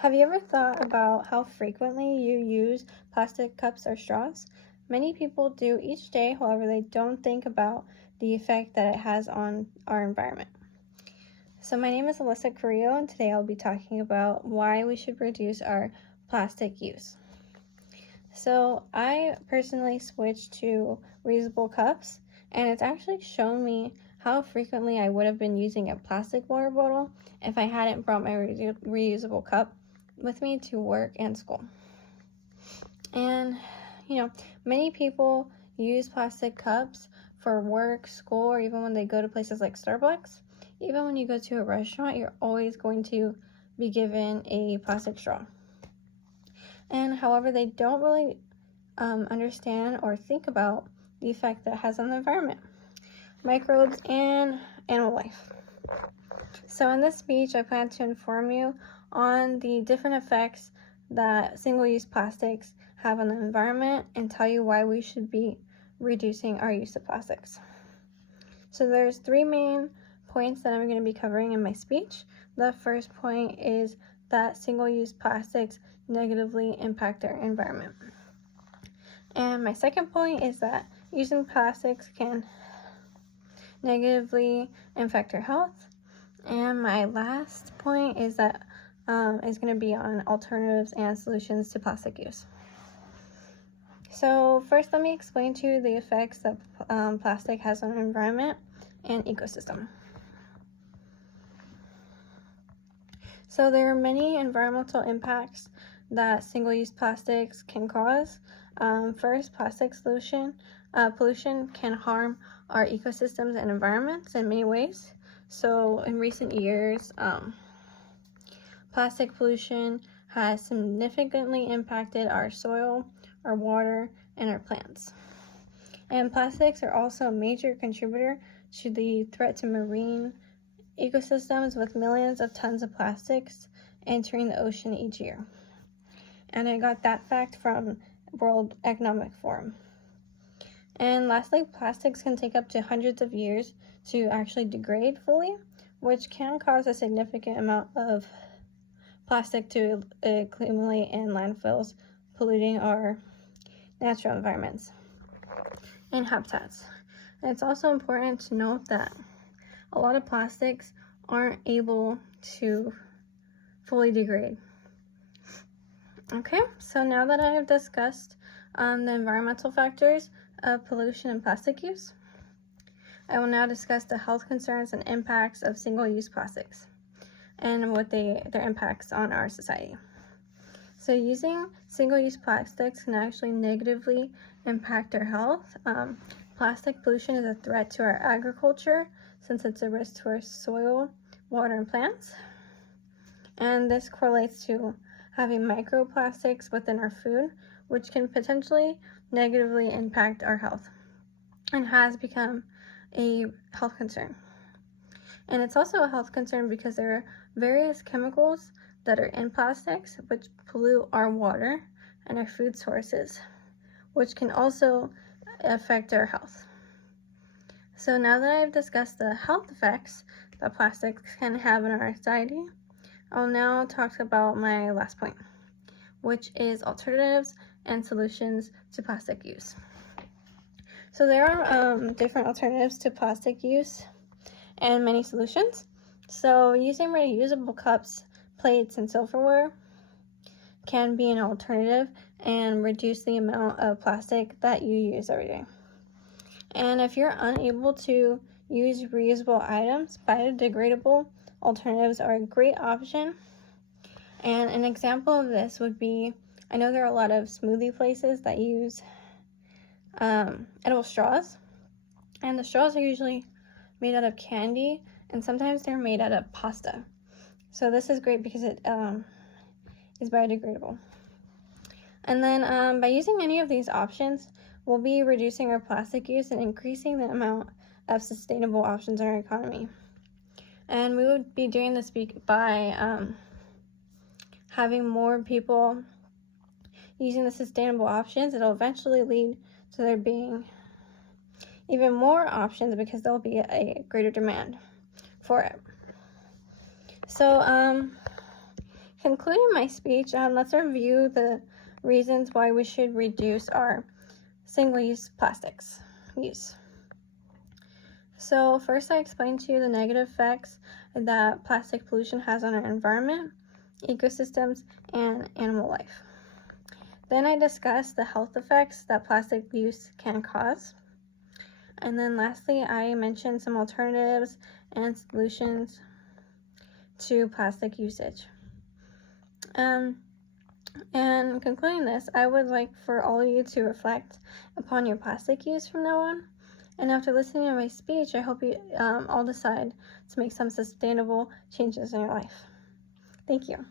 Have you ever thought about how frequently you use plastic cups or straws? Many people do each day, however, they don't think about the effect that it has on our environment. So my name is Alyssa Carrillo, and today I'll be talking about why we should reduce our plastic use. So I personally switched to reusable cups, and it's actually shown me how frequently I would have been using a plastic water bottle if I hadn't brought my reusable cup with me to work and school. And many people use plastic cups for work, school, or even when they go to places like Starbucks. Even when you go to a restaurant, you're always going to be given a plastic straw. And however, they don't really understand or think about the effect that it has on the environment, microbes, and animal life. So in this speech, I plan to inform you on the different effects that single-use plastics have on the environment and tell you why we should be reducing our use of plastics. So there's three main points that I'm going to be covering in my speech. The first point is that single-use plastics negatively impact our environment. And my second point is that using plastics can negatively affect our health. And my last point is that is going to be on alternatives and solutions to plastic use. So first, let me explain to you the effects that plastic has on our environment and ecosystem. So there are many environmental impacts that single-use plastics can cause. First, plastic pollution can harm our ecosystems and environments in many ways. So in recent years, plastic pollution has significantly impacted our soil, our water, and our plants. And plastics are also a major contributor to the threat to marine ecosystems, with millions of tons of plastics entering the ocean each year. And I got that fact from World Economic Forum. And lastly, plastics can take up to hundreds of years to actually degrade fully, which can cause a significant amount of plastic to accumulate in landfills, polluting our natural environments and habitats. And it's also important to note that a lot of plastics aren't able to fully degrade. Okay, so now that I have discussed the environmental factors of pollution and plastic use, I will now discuss the health concerns and impacts of single-use plastics and what their impacts on our society. So using single-use plastics can actually negatively impact our health. Plastic pollution is a threat to our agriculture since it's a risk to our soil, water, and plants. And this correlates to having microplastics within our food, which can potentially negatively impact our health and has become a health concern. And it's also a health concern because there are various chemicals that are in plastics which pollute our water and our food sources, which can also affect our health. So now that I've discussed the health effects that plastics can have in our society, I'll now talk about my last point, which is alternatives and solutions to plastic use. So there are different alternatives to plastic use and many solutions. So using reusable cups, plates, and silverware can be an alternative and reduce the amount of plastic that you use every day. And if you're unable to use reusable items, biodegradable alternatives are a great option. And an example of this would be, I know there are a lot of smoothie places that use edible straws, and the straws are usually made out of candy, and sometimes they're made out of pasta. So this is great because it is biodegradable. And then by using any of these options, we'll be reducing our plastic use and increasing the amount of sustainable options in our economy. And we would be doing this by having more people using the sustainable options. It'll eventually lead to there being even more options because there'll be a greater demand for it. So Concluding my speech, let's review the reasons why we should reduce our single-use plastics use. So first, I explained to you the negative effects that plastic pollution has on our environment, ecosystems, and animal life. Then I discussed the health effects that plastic use can cause. And then lastly, I mentioned some alternatives and solutions to plastic usage. And concluding this, I would like for all of you to reflect upon your plastic use from now on. And after listening to my speech, I hope you all decide to make some sustainable changes in your life. Thank you.